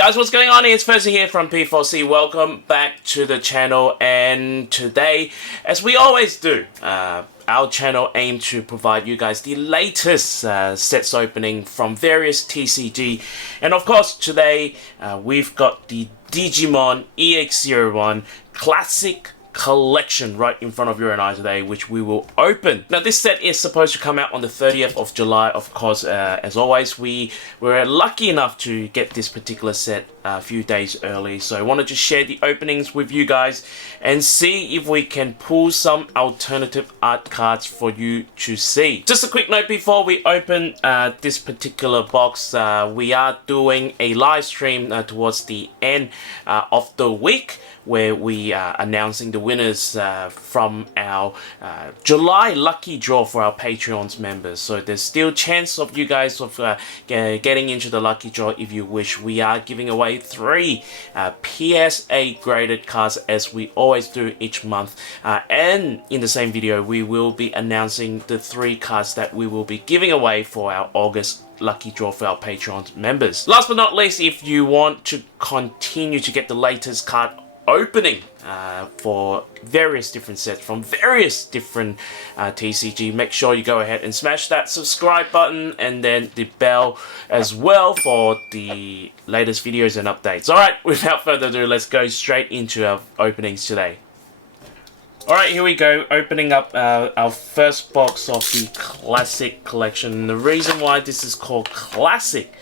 Guys, what's going on? It's Percy here from P4C. Welcome back to the channel, and today, as we always do, our channel aims to provide you guys the latest sets opening from various TCG, and of course today we've got the Digimon EX01 Classic Collection right in front of your and I today, which we will open. Now this set is supposed to come out on the 30th of July. Of course, as always, we were lucky enough to get this particular set a few days early, so I wanted to share the openings with you guys and see if we can pull some alternative art cards for you to see. Just a quick note before we open this particular box, we are doing a live stream towards the end of the week, where we are announcing the winners from our July lucky draw for our Patreon's members. So there's still chance of you guys of getting into the lucky draw if you wish. We are giving away 3 PSA graded cards as we always do each month. And in the same video, we will be announcing the 3 cards that we will be giving away for our August lucky draw for our Patreon members. Last but not least, if you want to continue to get the latest card opening for various different sets from various different TCG, make sure you go ahead and smash that subscribe button and then the bell as well for the latest videos and updates. Alright, without further ado, let's go straight into our openings today. Alright, here we go, opening up our first box of the Classic Collection. The reason why this is called Classic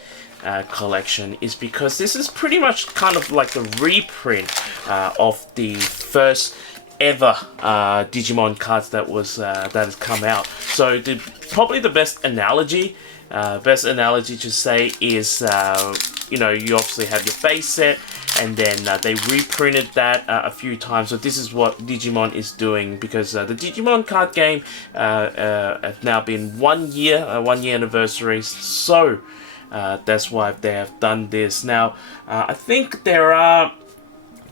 Collection is because this is pretty much kind of like a reprint of the first ever Digimon cards that has come out. So probably the best analogy to say is you know, you obviously have your base set, and then they reprinted that a few times. So this is what Digimon is doing, because the Digimon card game have now been 1 year anniversary. So that's why they have done this. Now, I think there are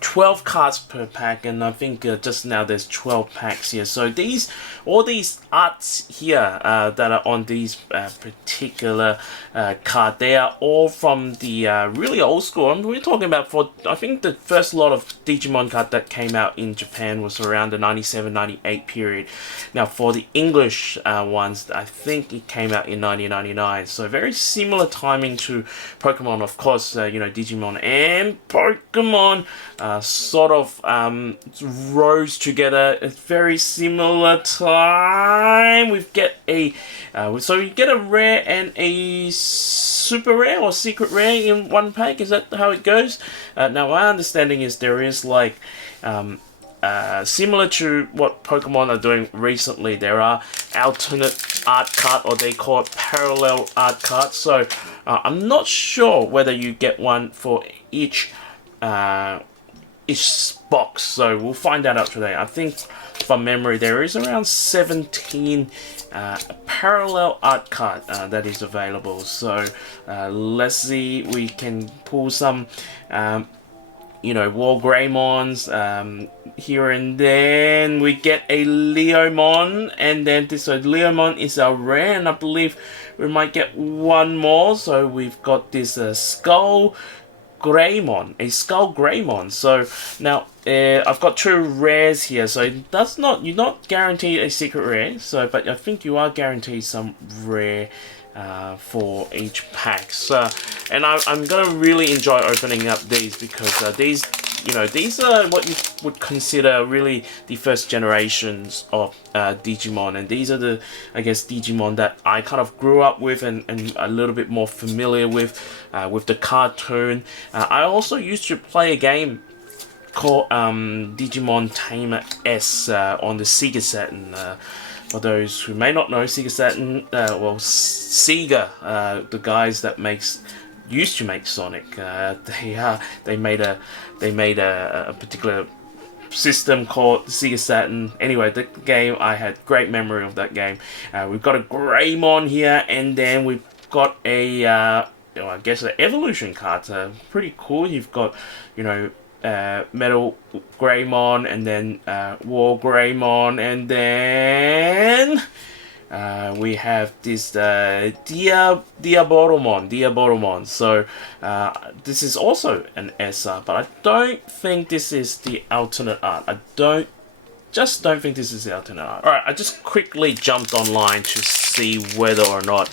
12 cards per pack, and I think just now there's 12 packs here. So all these arts here that are on these particular card, they are all from the really old school. I mean, we're talking about, I think the first lot of Digimon card that came out in Japan was around the 97-98 period. Now for the English ones, I think it came out in 1999. So very similar timing to Pokemon. Of course, you know, Digimon and Pokemon sort of rose together at very similar time. We get a so you get a rare and a super rare or secret rare in one pack. Is that how it goes? Now my understanding is there is like similar to what Pokemon are doing recently, there are alternate art card, or they call it parallel art cards. So I'm not sure whether you get one for each box, so we'll find that out today. I think from memory there is around 17 parallel art card that is available. So let's see, we can pull some you know, War Greymons here, and then we get a Leomon, and then this Leomon is our rare, and I believe we might get one more. So we've got this Skull Greymon, a Skull Greymon. So now I've got 2 rares here, so you're not guaranteed a secret rare. So, but I think you are guaranteed some rare for each pack. So, and I'm gonna really enjoy opening up these, because these, you know, these are what you would consider really the first generations of Digimon, and these are the, I guess, Digimon that I kind of grew up with and a little bit more familiar with the cartoon. I also used to play a game called Digimon Tamer S on the Sega Saturn. For those who may not know, Sega Saturn, well, Sega, the guys that used to make Sonic, they made a particular system called the Sega Saturn. Anyway, the game, I had great memory of that game. We've got a Greymon here, and then we've got a I guess an evolution card. Pretty cool. You've got, you know, Metal Greymon, and then War Greymon, and then we have this Diaboromon. So this is also an SR, but I don't think this is the alternate art. Just don't think this is the alternate art. Alright, I just quickly jumped online to see whether or not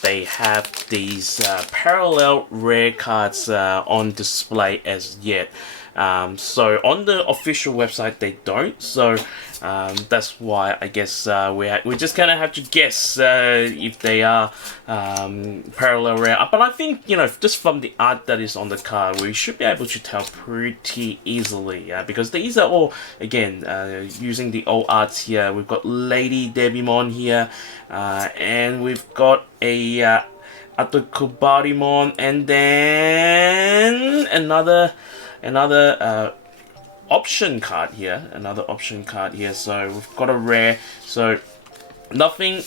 they have these parallel rare cards on display as yet. So on the official website they don't, so that's why I guess we're just gonna have to guess if they are parallel rare. But I think, you know, just from the art that is on the card, we should be able to tell pretty easily, because these are all, again, using the old arts here. We've got Lady Digimon here, and we've got a Atakubarimon, and then another option card here. So we've got a rare. So nothing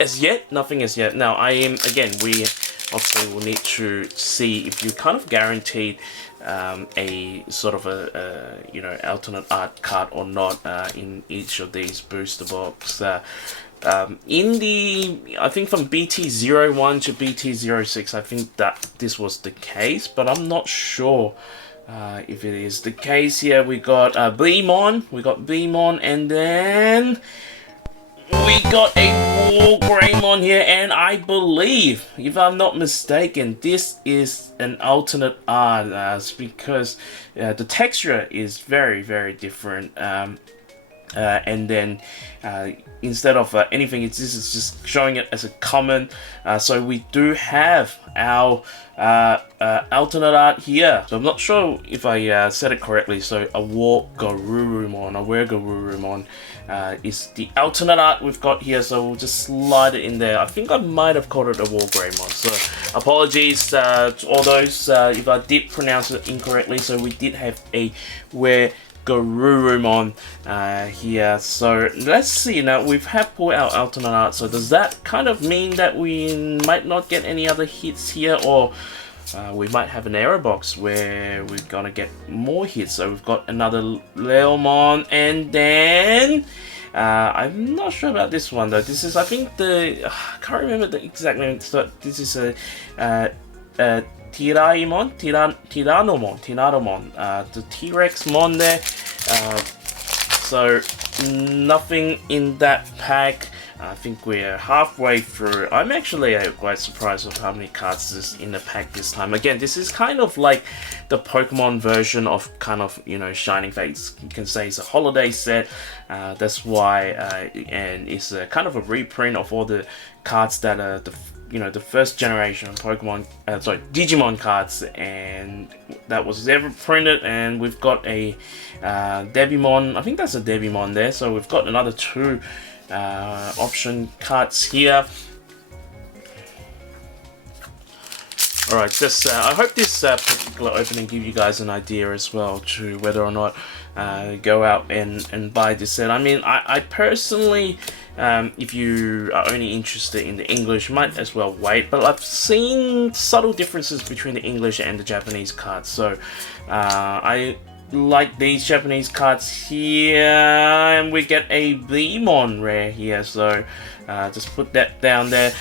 as yet. Now we obviously will need to see if you kind of guaranteed a sort of a you know, alternate art card or not in each of these booster box. In the, I think from BT01 to BT06, I think that this was the case, but I'm not sure if it is the case here. We got Beamon, and then we got a Wargreymon here, and I believe, if I'm not mistaken, this is an alternate art, because the texture is very, very different. And then instead of anything, this is just showing it as a common. So we do have our alternate art here. So I'm not sure if I said it correctly. So a Wargreymon is the alternate art we've got here. So we'll just slide it in there. I think I might have called it a Wargreymon. So apologies to all those if I did pronounce it incorrectly. So we did have a Garurumon here. So let's see. Now we have pulled our alternate art. So does that kind of mean that we might not get any other hits here, or we might have an error box where we're gonna get more hits? So we've got another Leomon, and then I'm not sure about this one though. This is, I think, I can't remember the exact name. So this is a Tyrannomon, the T-Rex mon there. So nothing in that pack. I think we're halfway through. I'm actually quite surprised with how many cards is in the pack this time. Again, this is kind of like the Pokemon version of kind of, you know, Shining Fates. You can say it's a holiday set. That's why, and it's a kind of a reprint of all the cards that are the first generation of Pokemon, Digimon cards, and that was ever printed. And we've got a Devimon. I think that's a Devimon there. So we've got another two option cards here. Alright, just I hope this particular opening give you guys an idea as well to whether or not go out and buy this set. I mean, I personally, if you are only interested in the English, might as well wait, but I've seen subtle differences between the English and the Japanese cards, so I like these Japanese cards here, and we get a Beamon rare here, so just put that down there.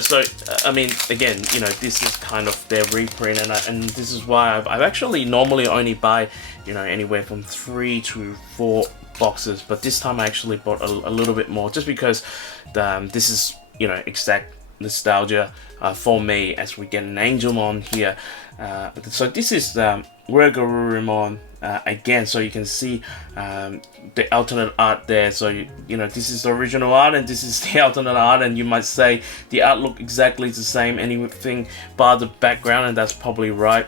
So I mean, again, you know, this is kind of their reprint, and this is why I've actually normally only buy, you know, anywhere from 3 to 4 boxes, but this time I actually bought a little bit more, just because this is, you know, exact nostalgia for me, as we get an Angelmon here. So this is Wargreymon again, so you can see the alternate art there. So you know, this is the original art and this is the alternate art, and you might say the art look exactly the same, anything bar the background, and that's probably right.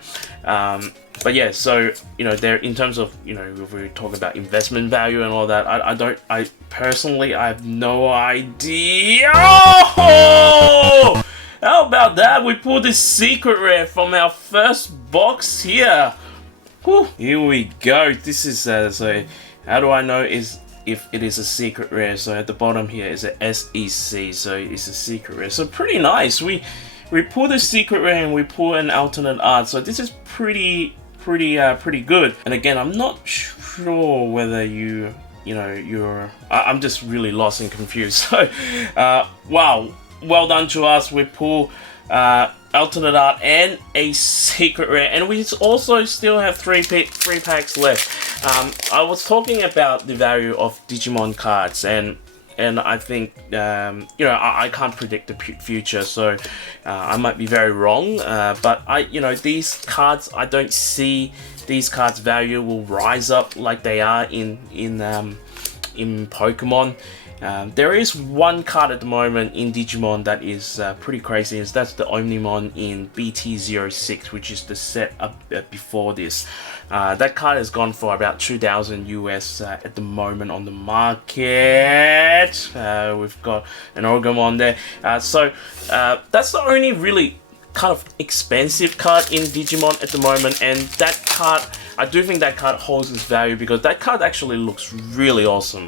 But yeah, so you know, there, in terms of, you know, if we talk about investment value and all that, I personally, I have no idea. Oh! How about that? We pulled this secret rare from our first box here. Whew. Here we go. This is so how do I know if it is a secret rare? So at the bottom here is a SEC, so it's a secret rare. So pretty nice. We pull the secret rare and we pull an alternate art. So this is pretty good. And again, I'm not sure whether you you know, I'm just really lost and confused. So, wow, well done to us. We pull alternate art and a secret rare, and we also still have three packs left. I was talking about the value of Digimon cards, and I think you know, I can't predict the future, so I might be very wrong. But you know, these cards, I don't see these cards' value will rise up like they are in Pokemon. There is one card at the moment in Digimon that is pretty crazy, is that's the Omnimon in BT06, which is the set up before this. That card has gone for about 2,000 US at the moment on the market. We've got an Orgamon there. So that's the only really kind of expensive card in Digimon at the moment, and that card, I do think that card holds its value because that card actually looks really awesome.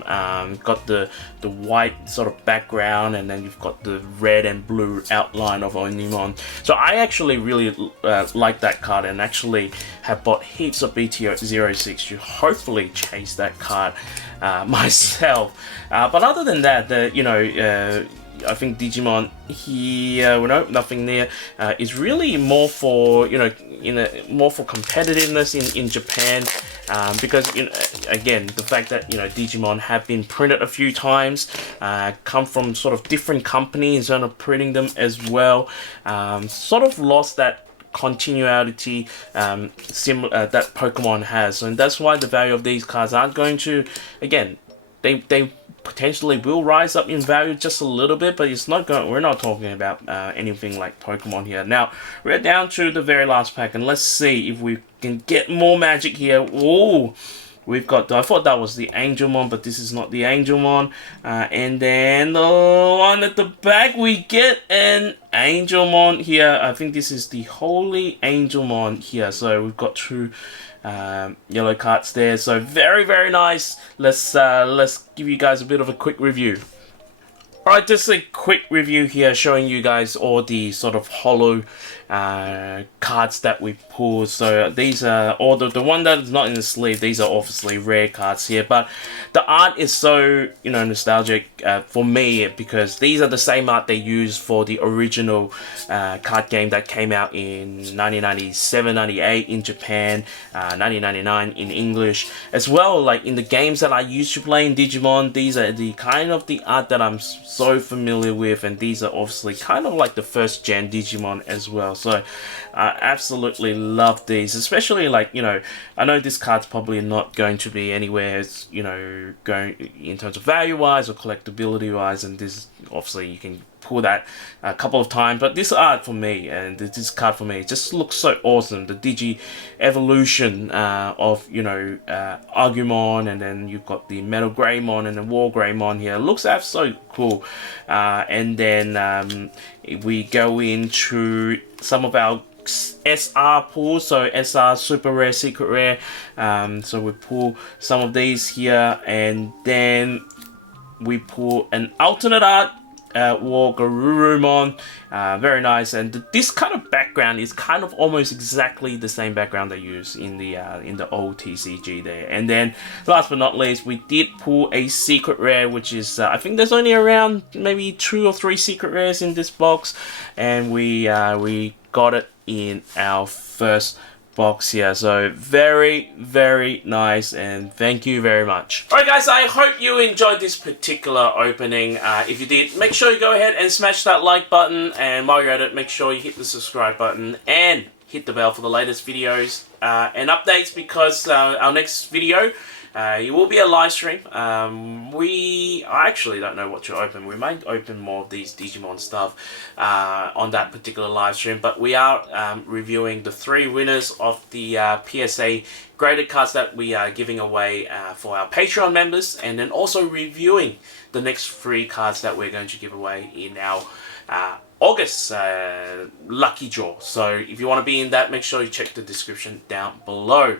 Got the white sort of background, and then you've got the red and blue outline of Onimon. So I actually really like that card, and actually have bought heaps of BT06 to hopefully chase that card myself. But other than that, you know, I think Digimon here, well, no, nothing there, is really more for, you know, more for competitiveness in Japan, because, you know, again, the fact that, you know, Digimon have been printed a few times, come from sort of different companies and are printing them as well, sort of lost that continuity that Pokemon has, and that's why the value of these cards aren't going to, again, they potentially will rise up in value just a little bit, but it's not going. We're not talking about anything like Pokemon here. Now we're down to the very last pack, and let's see if we can get more magic here. Ooh, we've got. I thought that was the Angelmon, but this is not the Angelmon. And then the one at the back, we get an Angelmon here. I think this is the Holy Angelmon here. So we've got two yellow cards there, so very nice. Let's give you guys a bit of a quick review. Alright, just a quick review here showing you guys all the sort of holo cards that we pulled. So these are all the one that is not in the sleeve. These are obviously rare cards here, but the art is so, you know, nostalgic for me, because these are the same art they used for the original card game that came out in 1997, 98 in Japan, 1999 in English as well. Like in the games that I used to play in Digimon, these are the kind of the art that I'm so familiar with, and these are obviously kind of like the first gen Digimon as well. So I absolutely love these, especially, like, you know, I know this card's probably not going to be anywhere, you know, going in terms of value wise or collectability wise, and this obviously you can pull that a couple of times, but this art for me, and this card for me, just looks so awesome. The Digi evolution of, you know, Agumon, and then you've got the Metal Greymon and the War Greymon here. It looks so cool. And then we go into some of our SR pulls, so SR super rare, secret rare. So we pull some of these here, and then we pull an alternate art War Garurumon. Very nice, and this kind of background is kind of almost exactly the same background they use in the old TCG there. And then last but not least, we did pull a secret rare, which is I think there's only around maybe 2 or 3 secret rares in this box, and we got it in our first box here. So very nice, and thank you very much. Alright guys, I hope you enjoyed this particular opening. If you did, make sure you go ahead and smash that like button, and while you're at it, make sure you hit the subscribe button and hit the bell for the latest videos and updates, because our next video it will be a live stream. I actually don't know what to open. We might open more of these Digimon stuff on that particular live stream, but we are reviewing the 3 winners of the PSA graded cards that we are giving away for our Patreon members, and then also reviewing the next 3 cards that we're going to give away in our August lucky draw. So if you want to be in that, make sure you check the description down below.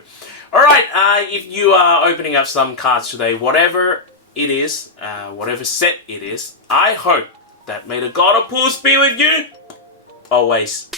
Alright, if you are opening up some cards today, whatever it is, whatever set it is, I hope that may the God of Pools be with you always.